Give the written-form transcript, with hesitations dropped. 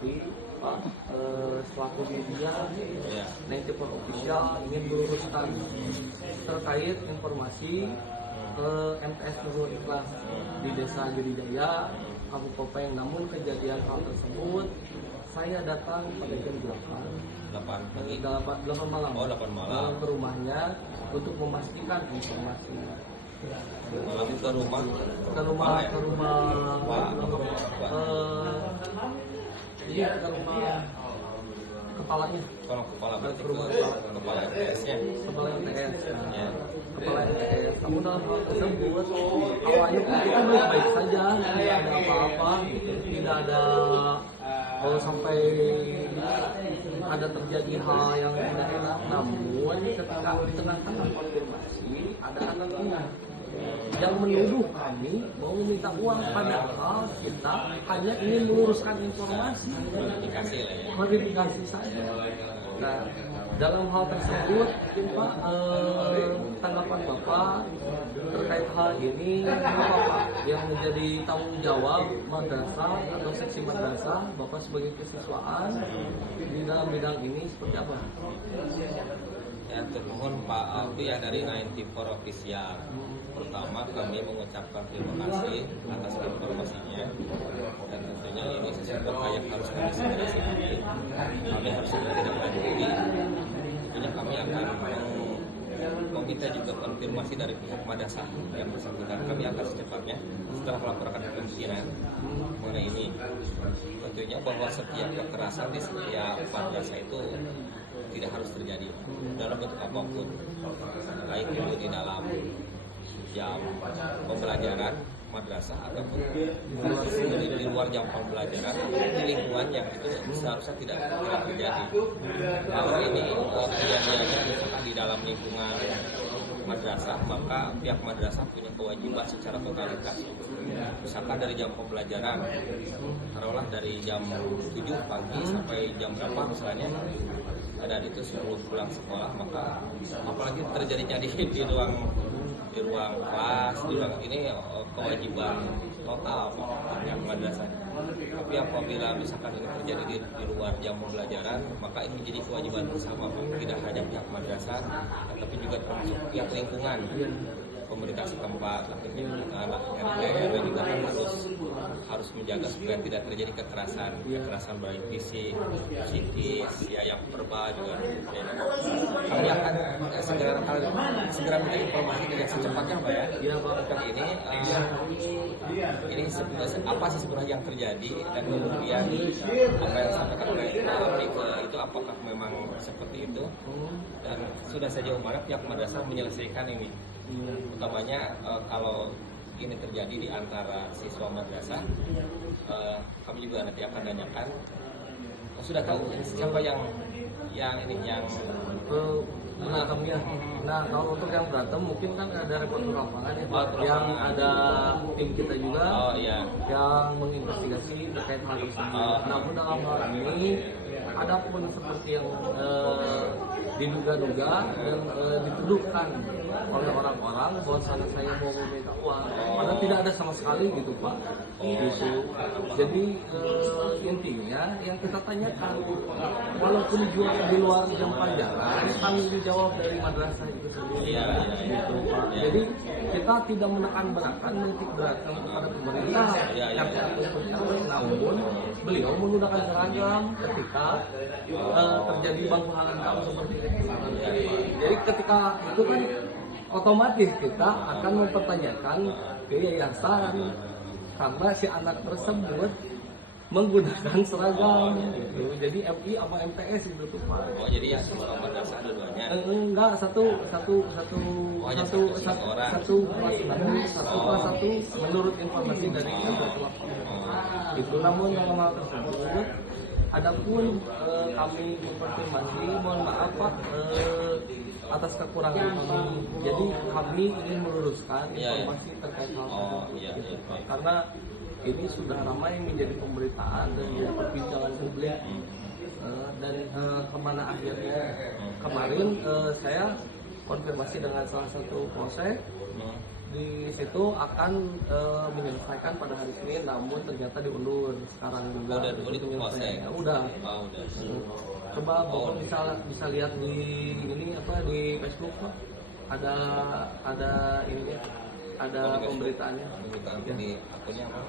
tadi Pak selaku media Native Official ingin meluruskan terkait informasi MTS Nurul Ikhlas di Desa Gedijaya, Kabupaten. Namun kejadian hal tersebut saya datang pada jam 8 malam. Oh, 8 malam. Ke rumahnya untuk memastikan informasi. Malam ke rumah kepalanya. Kalau kepala berarti Ke rumah kepala MTS-nya. Kepala MTS. Ya. Kepala MTS. Namun dalam hal tersebut awalnya kita baik-baik saja, tidak ada apa-apa, tidak ada sampai ada terjadi hal yang tidak enak. Namun ketika di tengah-tengah konfirmasi ada anaknya yang menuduh kami mau meminta uang, padahal kita hanya ingin meluruskan informasi, klarifikasi saja. Nah, dalam hal tersebut, Pak, tanggapan Bapak terkait hal ini, apa Pak yang menjadi tanggung jawab madrasah atau seksi madrasah, Bapak sebagai kesiswaan di dalam bidang ini seperti apa? Ya, termohon Pak Alfi ya dari 94 Official. Pertama kami mengucapkan terima kasih atas informasinya, dan tentunya ini sesuatu yang harus kami segera sikapi. Kami harus segera tidak lanjuti. Tentunya kami akan meminta juga konfirmasi dari pihak madrasah yang bersangkutan. Kami akan secepatnya setelah melaporkan kemungkinan mengenai ini. Tentunya bahwa setiap kekerasan di setiap madrasah itu tidak harus terjadi dalam bentuk apapun, baik itu di dalam jam pembelajaran madrasah ataupun di luar jam pembelajaran, di lingkungan yang itu seharusnya tidak terjadi. Kalau ini kejadiannya misalkan di dalam lingkungan madrasah, maka pihak madrasah punya kewajiban secara totalitas. Misalkan dari jam pembelajaran, taruhlah dari jam 7 pagi sampai jam berapa misalnya, dan itu sebelum pulang sekolah, maka apalagi terjadinya di ruang kelas, di ruang ini kewajiban total pihak madrasah. Tapi apabila misalkan ini terjadi di luar jam pembelajaran, maka ini menjadi kewajiban bersama, tidak hanya pihak madrasah, tetapi juga termasuk pihak lingkungan, pemerintah setempat, anak RT juga harus menjaga supaya tidak terjadi kekerasan baik fisik, psikis, ya yang verbal juga. Kami akan segera minta informasi dengan secepatnya, Pak ya. Iya, Pak. Ini apa sih sebenarnya yang terjadi, dan kemudian apa yang disampaikan oleh Pak itu apakah memang seperti itu, dan sudah sejauh mana pihak madrasah menyelesaikan ini. Utamanya kalau ini terjadi di antara siswa madrasah, kami juga nanti akan tanyakan, sudah tahu siapa yang berantemnya. Nah, kalau untuk yang berantem mungkin kan ada reporter lapangan ya, Pak, yang ada tim kita juga yang menginvestigasi terkait hal tersebut. Namun dalam hal ini ada pun seperti yang diduga-duga dan dituduhkan oleh orang-orang bahwa saya mau meminta uang, padahal tidak ada sama sekali gitu, Pak. Gitu. Jadi intinya yang kita tanyakan, walaupun dijual di luar jam pelajaran, kami dijawab dari madrasah itu sendiri. Gitu, Pak. Jadi kita tidak menekan-beratkan, menitik-beratkan kepada pemerintah, namun beliau menggunakan seragam ketika terjadi baku hantam seperti itu. Jadi ketika itu kan otomatis kita akan mempertanyakan ke yayasan karena si anak tersebut menggunakan seragam gitu. Jadi MI sama MTS itu tuh, Pak. Oh, jadi ya madrasah dua-duanya. Enggak, satu menurut informasi dari yang berkelap. Itu namun dalam hal tersebut adapun kami konfirmasi, mohon maaf Pak atas kekurangan kami. Jadi kami ingin meluruskan informasi terkait hal tersebut. Karena ini sudah ramai menjadi pemberitaan dan menjadi perbincangan publik. Dan kemana akhirnya kemarin saya konfirmasi dengan salah satu polsek di situ akan menyelesaikan pada hari Senin, namun ternyata diundur sekarang juga. Udah dulu itu proses. Udah. Oh, udah. Coba Bapak bisa lihat di ini apa di Facebook Pak. Ada ini ada pemberitaannya. Pemberitahan di akunnya apa?